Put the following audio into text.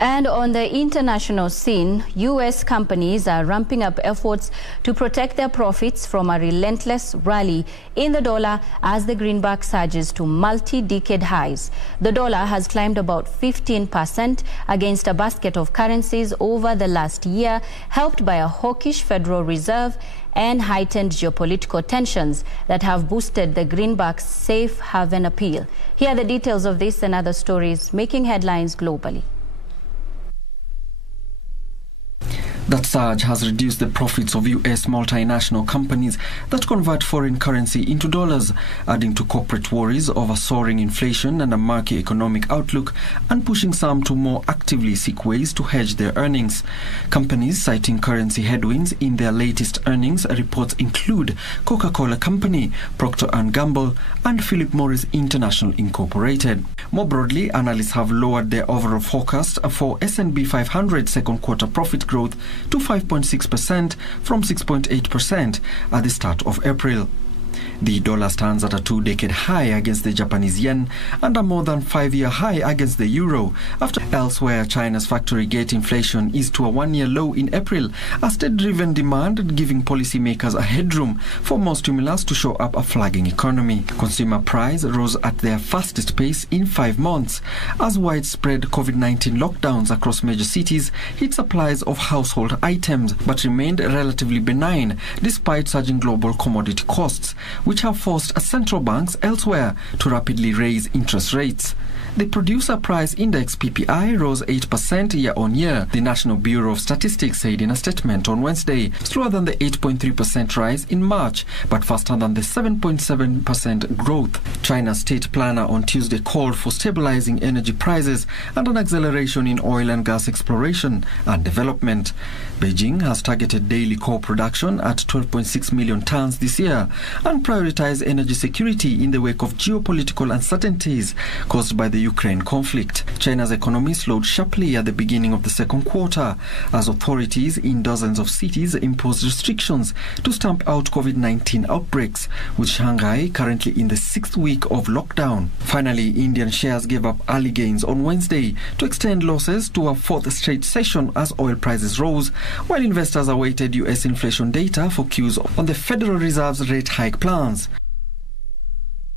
And on the international scene, U.S. companies are ramping up efforts to protect their profits from a relentless rally in the dollar as the greenback surges to multi-decade highs. The dollar has climbed about 15% against a basket of currencies over the last year, helped by a hawkish Federal Reserve and heightened geopolitical tensions that have boosted the greenback's safe haven appeal. Here are the details of this and other stories making headlines globally. That surge has reduced the profits of U.S. multinational companies that convert foreign currency into dollars, adding to corporate worries over soaring inflation and a murky economic outlook, and pushing some to more actively seek ways to hedge their earnings. Companies citing currency headwinds in their latest earnings reports include Coca-Cola Company, Procter & Gamble, and Philip Morris International Incorporated. More broadly, analysts have lowered their overall forecast for S&P 500 second quarter profit growth to 5.6% from 6.8% at the start of April. The dollar stands at a two-decade high against the Japanese yen and a more than 5-year high against the euro, after elsewhere China's factory gate inflation is to a one-year low in April, a state-driven demand giving policymakers a headroom for more stimulus to show up a flagging economy. Consumer price rose at their fastest pace in 5 months as widespread COVID-19 lockdowns across major cities hit supplies of household items, but remained relatively benign despite surging global commodity costs, which have forced central banks elsewhere to rapidly raise interest rates. The Producer Price Index (PPI) rose 8% year-on-year, the National Bureau of Statistics said in a statement on Wednesday, slower than the 8.3% rise in March, but faster than the 7.7% growth. China's state planner on Tuesday called for stabilizing energy prices and an acceleration in oil and gas exploration and development. Beijing has targeted daily coal production at 12.6 million tons this year and prioritized energy security in the wake of geopolitical uncertainties caused by the Ukraine conflict. China's economy slowed sharply at the beginning of the second quarter as authorities in dozens of cities imposed restrictions to stamp out COVID-19 outbreaks, with Shanghai currently in the 6th week of lockdown. Finally, Indian shares gave up early gains on Wednesday to extend losses to a 4th straight session as oil prices rose, while investors awaited U.S. inflation data for cues on the Federal Reserve's rate hike plans.